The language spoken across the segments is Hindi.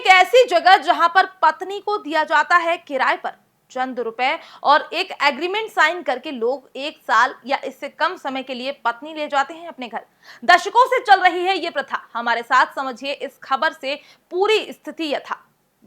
एक ऐसी जगह जहां पर पत्नी को दिया जाता है किराए पर चंद रुपए और एक एग्रीमेंट साइन करके लोग 1 साल या इससे कम समय के लिए पत्नी ले जाते हैं अपने घर। दशकों से चल रही है ये प्रथा। हमारे साथ समझिए इस खबर से पूरी स्थिति यथा।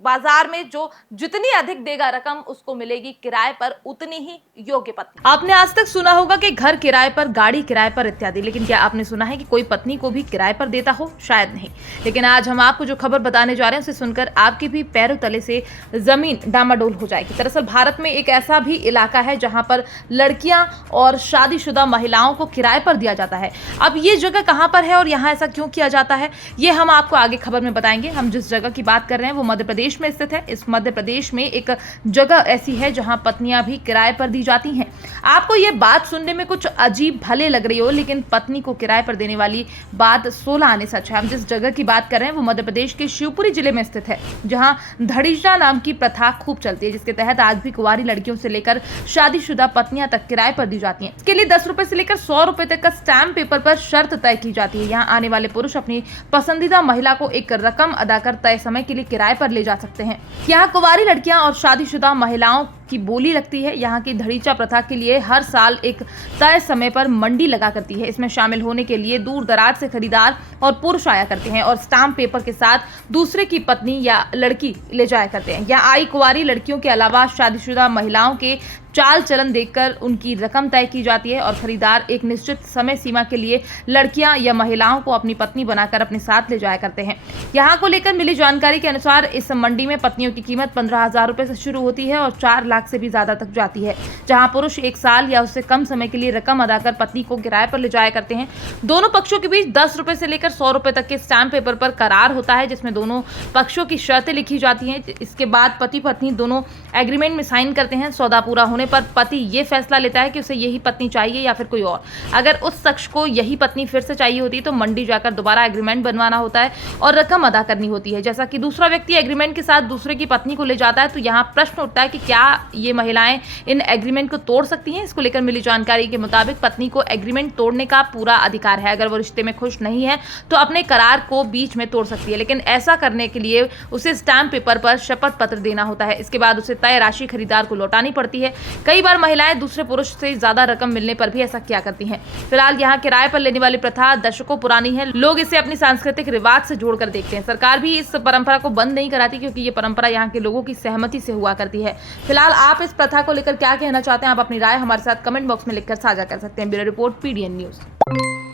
बाजार में जो जितनी अधिक देगा रकम उसको मिलेगी किराए पर उतनी ही योग्य पत्नी। आपने आज तक सुना होगा कि घर किराए पर, गाड़ी किराए पर इत्यादि, लेकिन क्या आपने सुना है कि कोई पत्नी को भी किराए पर देता हो? शायद नहीं। लेकिन आज हम आपको जो खबर बताने जा रहे हैं उसे सुनकर आपके भी पैरों तले से जमीन डामाडोल हो जाएगी। दरअसल भारत में एक ऐसा भी इलाका है जहां पर लड़कियां और शादीशुदा महिलाओं को किराए पर दिया जाता है। अब ये जगह कहां पर है और यहाँ ऐसा क्यों किया जाता है, ये हम आपको आगे खबर में बताएंगे। हम जिस जगह की बात कर रहे हैं वो मध्य प्रदेश में स्थित है। इस मध्य प्रदेश में एक जगह ऐसी है जहां पत्नियां भी किराए पर दी जाती हैं। आपको यह बात सुनने में कुछ अजीब भले लग रही हो, लेकिन पत्नी को किराए पर देने वाली बात 16 आने सच है। हम जिस जगह की बात कर रहे हैं वो मध्य प्रदेश के शिवपुरी जिले में स्थित है, जहां धड़ीजा नाम की प्रथा खूब चलती है, जिसके तहत आज भी कुंवारी लड़कियों से लेकर शादीशुदा पत्नियां तक किराए पर दी जाती हैं। इसके लिए 10 रुपए से लेकर 100 रुपए तक का स्टैम्प पेपर पर शर्त तय की जाती है। यहाँ आने वाले पुरुष अपनी पसंदीदा महिला को एक रकम अदा कर तय समय के लिए किराए पर ले जा सकते हैं। यहाँ कुंवारी लड़कियां और शादीशुदा महिलाओं की बोली लगती है। यहाँ की धड़ीचा प्रथा के लिए हर साल एक तय समय पर मंडी लगा करती है। इसमें शामिल होने के लिए दूर दराज से खरीदार और पुरुष आया करते हैं और स्टाम्प पेपर के साथ दूसरे की पत्नी या लड़की ले जाया करते हैं। यहाँ आई कुंवारी लड़कियों के अलावा शादीशुदा महिलाओं के चाल चलन देखकर उनकी रकम तय की जाती है और खरीदार एक निश्चित समय सीमा के लिए लड़कियां या महिलाओं को अपनी पत्नी बनाकर अपने साथ ले जाया करते हैं। यहाँ को लेकर मिली जानकारी के अनुसार इस मंडी में पत्नियों की कीमत 15,000 रुपए से शुरू होती है और 4 लाख से भी ज्यादा तक जाती है। जहाँ पुरुष 1 साल या उससे कम समय के लिए रकम अदा कर पत्नी को किराए पर ले जाया करते हैं। दोनों पक्षों के बीच 10 रुपए से लेकर 100 रुपए तक के स्टैम्प पेपर पर करार होता है, जिसमें दोनों पक्षों की शर्तें लिखी जाती हैं। इसके बाद पति पत्नी दोनों एग्रीमेंट में साइन करते हैं। सौदा पूरा होने पर पति ये फैसला लेता है कि उसे यही पत्नी चाहिए या फिर कोई और। अगर उस शख्स को यही पत्नी फिर से चाहिए होती है तो मंडी जाकर दोबारा एग्रीमेंट बनवाना होता है और रकम अदा करनी होती है। जैसा कि दूसरा व्यक्ति एग्रीमेंट के साथ दूसरे की पत्नी को ले जाता है, तो यहाँ प्रश्न उठता है कि क्या ये महिलाएं इन एग्रीमेंट को तोड़ सकती हैं? इसको लेकर मिली जानकारी के मुताबिक पत्नी को एग्रीमेंट तोड़ने का पूरा अधिकार है। अगर वो रिश्ते में खुश नहीं है तो अपने करार को बीच में तोड़ सकती है, लेकिन ऐसा करने के लिए उसे स्टैम्प पेपर पर शपथ पत्र देना होता है। इसके बाद उसे तय राशि खरीदार को लौटानी पड़ती है। कई बार महिलाएं दूसरे पुरुष से ज्यादा रकम मिलने पर भी ऐसा क्या करती हैं। फिलहाल यहाँ किराए पर लेने वाली प्रथा दशकों पुरानी है। लोग इसे अपनी सांस्कृतिक रिवाज से जोड़कर देखते हैं। सरकार भी इस परंपरा को बंद नहीं कराती, क्योंकि ये परंपरा यहाँ के लोगों की सहमति से हुआ करती है। फिलहाल आप इस प्रथा को लेकर क्या कहना चाहते हैं? आप अपनी राय हमारे साथ कमेंट बॉक्स में लिखकर साझा कर सकते हैं। Bureau report, PDN news.